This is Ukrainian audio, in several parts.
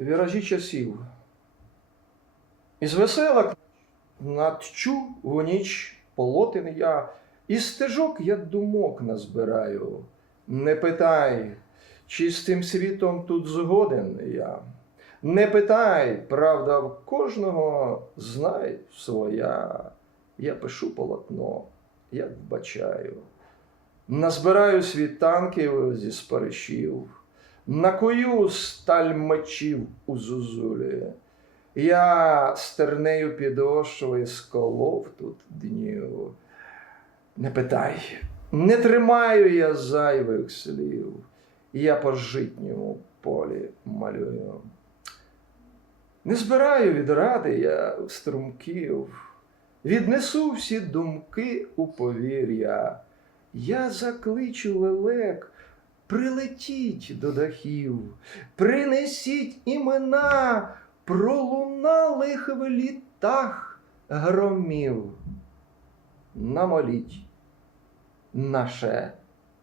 віражі часів. Із веселок надчу в ніч полотен я, і стежок я думок назбираю. Не питай, чи з тим світом тут згоден я. Не питай, правда, в кожного знай своя. Я пишу полотно, як вбачаю. Назбираю світанків зі спаришів, накою сталь мечів у зозулі. Я стернею підошви сколов тут днів. Не питай, не тримаю я зайвих слів, я по житньому полі малюю. Не збираю від ради я струмків, віднесу всі думки у повір'я. Я закличу лелек, прилетіть до дахів, принесіть імена пролуналих в літах громів. Намоліть наше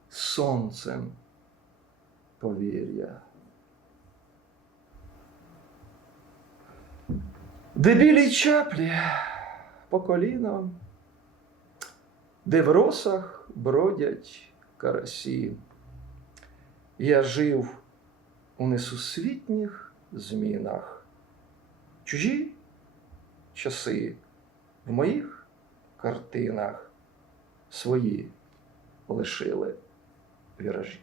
сонцем повір'я. Де білі чаплі по колінам, де в росах бродять карасі. Я жив у несусвітніх змінах. Чужі часи в моїх картинах свої лишили віражі.